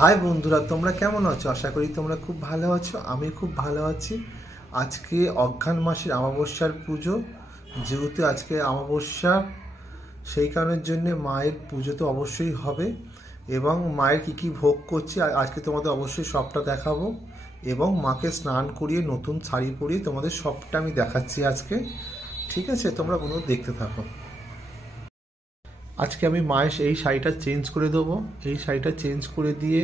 High বন্ধুরা, তোমরা কেমন আছো? আশা করি তোমরা খুব ভালো আছো। আমি খুব ভালো আছি। আজকে অঘ্রাণ মাসের অমাবস্যার পুজো, যেহেতু আজকে অমাবস্যা, সেই কারণের জন্য মায়ের পুজো তো অবশ্যই হবে এবং মায়ের কী কী ভোগ করছি আজকে তোমাদের অবশ্যই সবটা দেখাবো এবং মাকে স্নান করিয়ে নতুন শাড়ি পরিয়ে তোমাদের সবটা আমি দেখাচ্ছি আজকে। ঠিক আছে, তোমরা বন্ধু দেখতে থাকো। আজকে আমি মায়ের এই শাড়িটা চেঞ্জ করে দেবো, এই শাড়িটা চেঞ্জ করে দিয়ে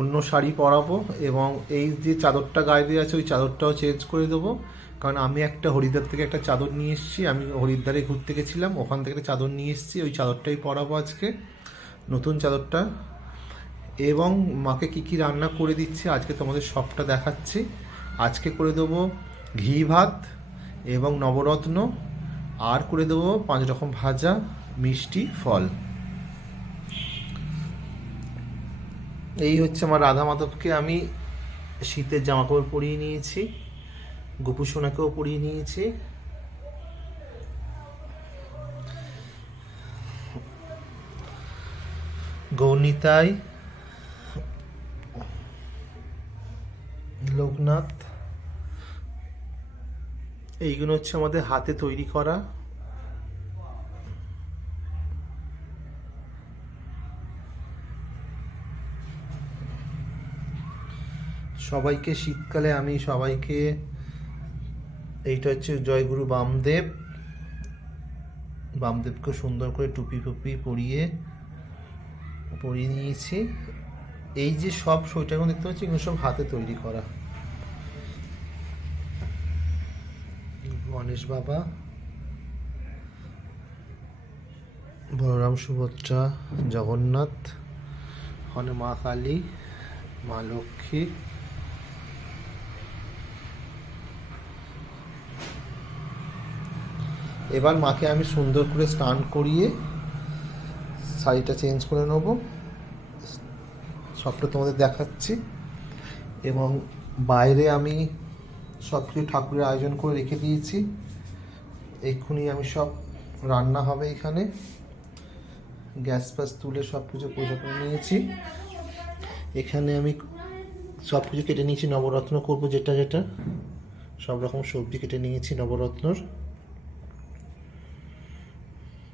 অন্য শাড়ি পরাবো এবং এই যে চাদরটা গায়ে দিয়ে আছে ওই চাদরটাও চেঞ্জ করে দেবো। কারণ আমি একটা হরিদ্বার থেকে একটা চাদর নিয়ে এসেছি, আমি হরিদ্বারে ঘুরতে গেছিলাম, ওখান থেকে একটা চাদর নিয়ে এসেছি, ওই চাদরটাই পরাবো আজকে, নতুন চাদরটা। এবং মাকে কী কী রান্না করে দিচ্ছি আজকে তোমাদের সবটা দেখাচ্ছি। আজকে করে দেবো ঘি ভাত এবং নবরত্ন, আর করে দেবো 5 রকম ভাজা, মিষ্টি, ফল। এই হচ্ছে আমার রাধা মাধবকে আমি শীতের জামাকাপড় পরিয়ে নিয়েছি, গোপু সোনাকেও পরিয়ে নিয়েছি। গৌরনিতাই, লোকনাথ, এইগুলো হচ্ছে আমাদের হাতে তৈরি করা। সবাইকে শীতকালে আমি সবাইকে, এইটা হচ্ছে জয়গুরু বামদেব, বামদেবকে সুন্দর করে টুপি ফুপি পরিয়ে নিয়েছি। এই যে সব সোয়েটারগুলো দেখতে পাচ্ছি এগুলো সব হাতে তৈরি করা। গণেশ বাবা, বলরাম, সুভদ্রা, জগন্নাথ, ওখানে মা কালী, মা লক্ষ্মী। এবার মাকে আমি সুন্দর করে স্নান করিয়ে শাড়িটা চেঞ্জ করে নেব, সবটা তোমাদের দেখাচ্ছি। এবং বাইরে আমি সব কিছু ঠাকুরের আয়োজন করে রেখে দিয়েছি, এক্ষুনি আমি সব রান্না হবে এখানে। গ্যাস ফ্যাস তুলে সব কিছু পুজো করে নিয়েছি। এখানে আমি সব কিছু কেটে নিয়েছি, নবরত্ন করব যেটা যেটা, সব রকম সবজি কেটে নিয়েছি নবরত্নর।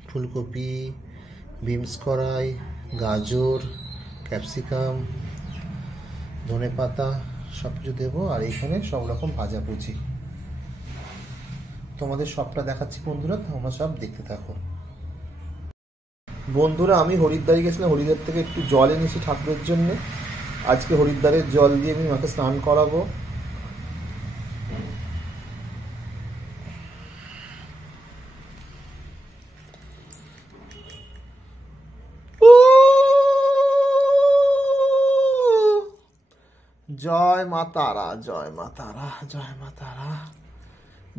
ফুলকপি, বিনস কড়াই, গাজর, ক্যাপসিকাম, ধনেপাতা সব কিছু দেবো। আর এইখানে সব রকম ভাজাভুজি তোমাদের সবটা দেখাচ্ছি বন্ধুরা, তোমরা সব দেখতে থাকো। বন্ধুরা, আমি হরিদ্বারে গেছিলাম, হরিদ্বার থেকে একটু জল এনেছি ঠাকুরের জন্য। আজকে হরিদ্বারের জল দিয়ে আমি মাকে স্নান করাবো। জয় মা তারা, জয় মা তারা, জয় মা তারা,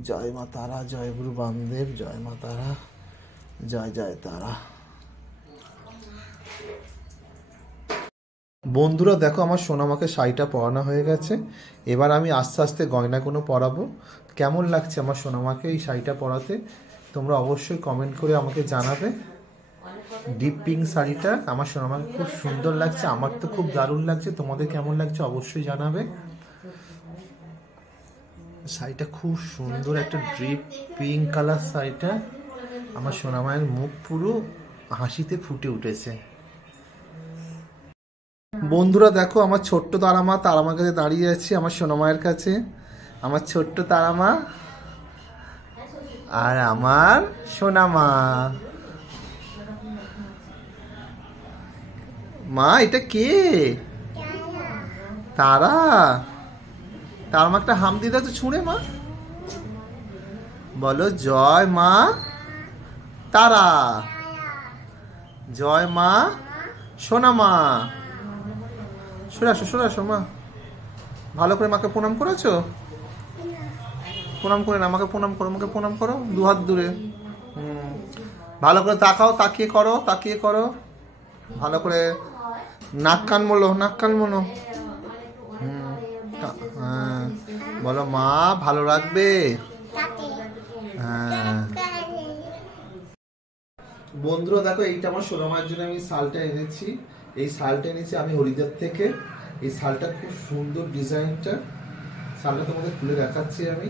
জয় মা তারা, জয় গুরু বামদেব, জয় মা তারা, জয় জয় তারা। বন্ধুরা দেখো, আমার সোনামাকে শাড়িটা পরানো হয়ে গেছে। এবার আমি আস্তে আস্তে গয়নাগুলো পরাবো। কেমন লাগছে আমার সোনামাকে এই শাড়িটা পরাতে তোমরা অবশ্যই কমেন্ট করে আমাকে জানাবে। ডিপ পিঙ্ক শাড়িটা আমার সোনামাকে খুব সুন্দর লাগছে, আমার তো খুব দারুণ লাগছে। তোমাদের কেমন লাগছে অবশ্যই জানাবে। শাড়িটা খুব সুন্দর, একটা ডিপ পিঙ্ক কালার শাড়িটা। আমার সোনামায়ের মুখ পুরো হাসিতে ফুটে উঠেছে। বন্ধুরা দেখো, আমার ছোট্ট তারামা, তারামার কাছে দাঁড়িয়ে আছি, আমার সোনামায়ের কাছে। আমার ছোট্ট তারামা আর আমার সোনামা। মা, এটা কে? তারা। তার মা একটা হাম দিয়ে দাও তো ছুঁড়ে। মা বলো জয় মা তারা, জয় মা সোনামা। সরে আসো, সরে আসো মা। ভালো করে মাকে প্রণাম করেছো? প্রণাম করে না, আমাকে প্রণাম করো, আমাকে প্রণাম করো 2 হাত দূরে। ভালো করে তাকাও, তাকিয়ে করো, তাকিয়ে করো ভালো করে। নাক কান মোলো, নাক কান মোলো। হ্যাঁ, বলো মা ভালো রাখবে। হ্যাঁ বন্ধুরা দেখো, এইটা আমার সোনামায়ের জন্য আমি শালটা এনেছি। এই শালটা এনেছি আমি হরিদ্বার থেকে। এই শালটা খুব সুন্দর ডিজাইনটা। শালটা তোমাদের খুলে দেখাচ্ছি আমি।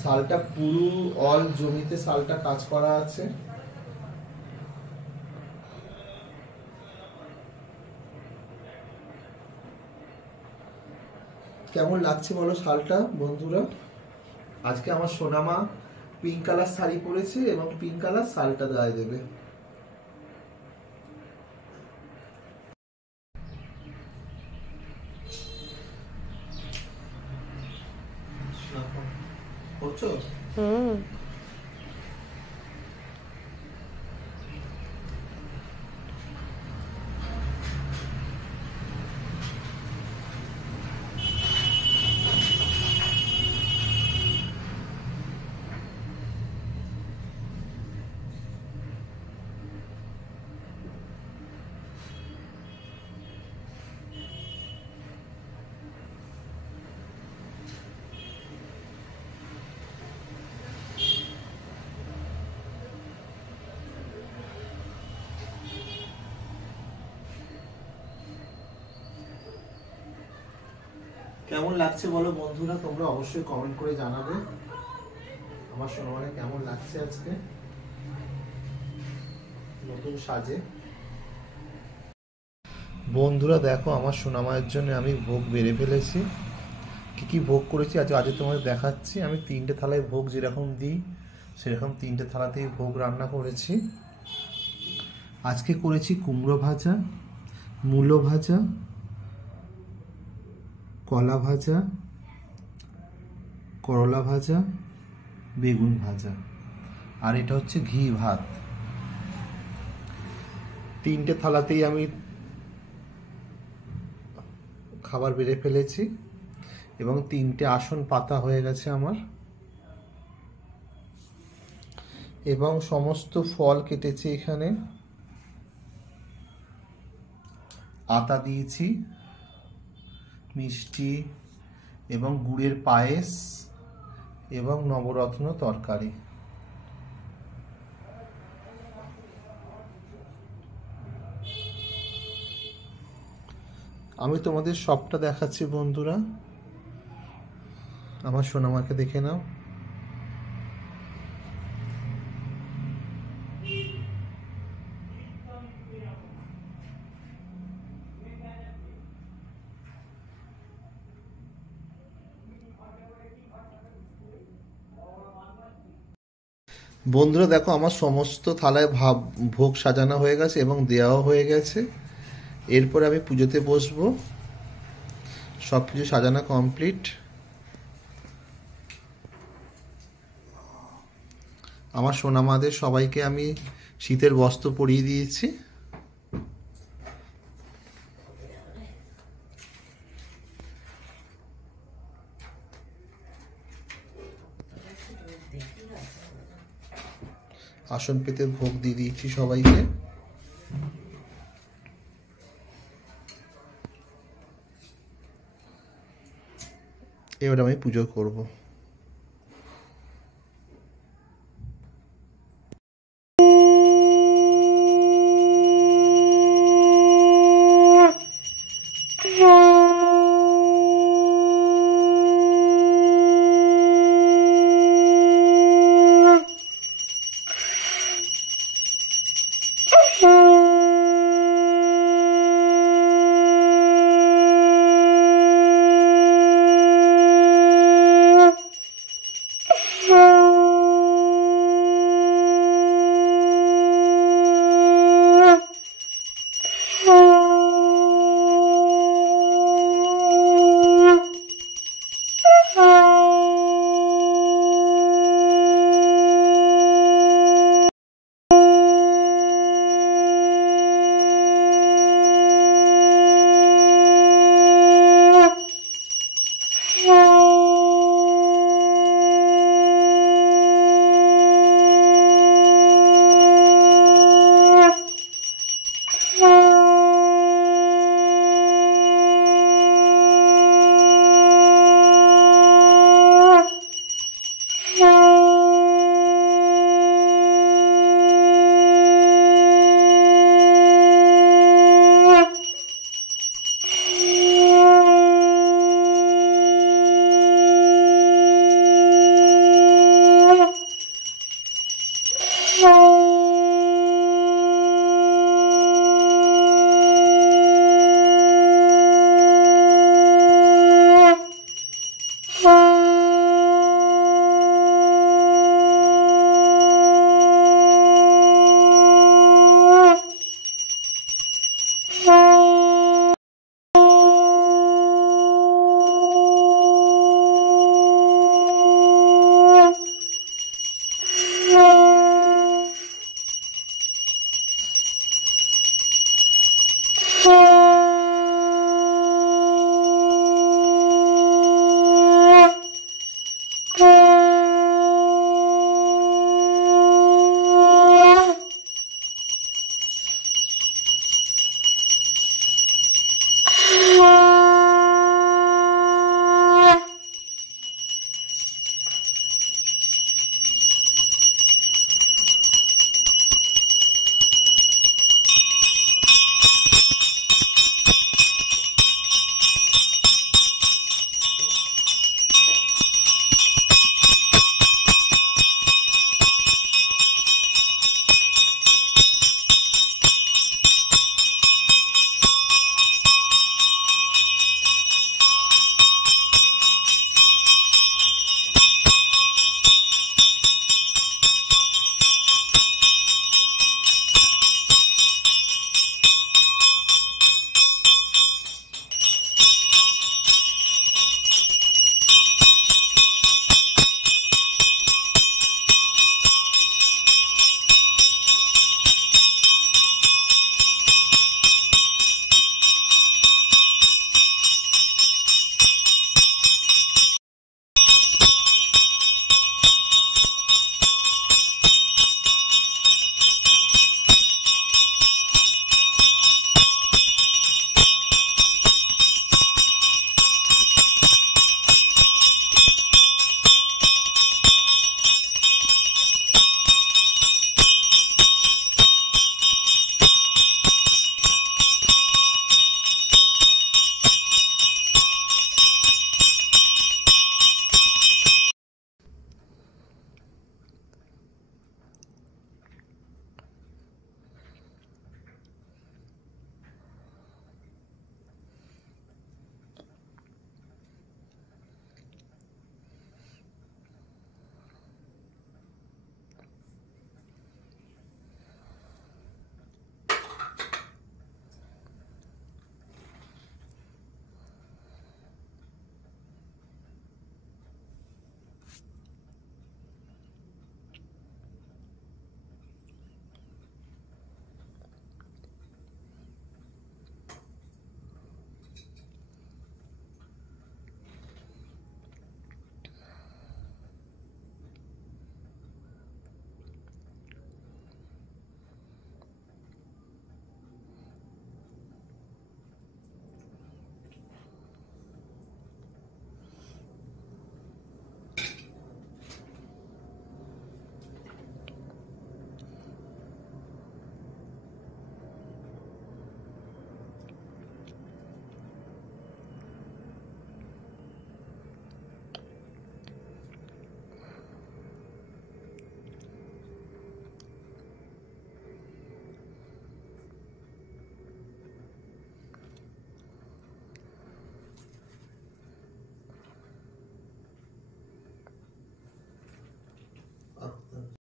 শালটা পুরো অল জমিতে শালটা কাজ করা আছে। কেমন লাগছে বলো শালটা বন্ধুরা? আজকে আমার সোনামা পিঙ্ক কালার শাড়ি পরেছে এবং পিঙ্ক কালার শালটা গায়ে দেবে। করছো? কেমন লাগছে বলো বন্ধুরা? তোমরা অবশ্যই কমেন্ট করে জানাবে আমার সোনামাকে কেমন লাগছে আজকে নতুন সাজে। বন্ধুরা দেখো, আমার সোনামায়ের জন্য আমি ভোগ বেড়ে ফেলেছি। কি কি ভোগ করেছি আজ তোমাদের দেখাচ্ছি। আমি 3টে থালায় ভোগ যেরকম দিই সেরকম 3টে থালাতেই ভোগ রান্না করেছি। আজকে করেছি কুমড়ো ভাজা, মূলো ভাজা, কলা ভাজা, করলা ভাজা, বেগুন ভাজা, আর এটা হচ্ছে ঘি ভাত। 3টে থালাতেই আমি খাবার বেড়ে ফেলেছি এবং 3টে আসন পাতা হয়ে গেছে আমার। এবং সমস্ত ফল কেটেছি এখানে। আতা দিয়েছি, মিষ্টি এবং গুড়ের পায়েস এবং নবরত্ন তরকারি। আমি তোমাদের সবটা দেখাচ্ছি বন্ধুরা, আমার সোনামাকে দেখে নাও। বন্ধুরা দেখো, আমার সমস্ত থালায় ভোগ সাজানো হয়ে গেছে এবং দেওয়াও হয়ে গেছে। এরপরে আমি পুজোতে বসবো। সব কিছু সাজানো কমপ্লিট। আমার সোনামাদের সবাইকে আমি শীতের বস্ত্র পরিয়ে দিয়েছি। আসন পেতে ভোগ দিয়ে দিয়েছি সবাইকে। এবার আমি পুজো করব।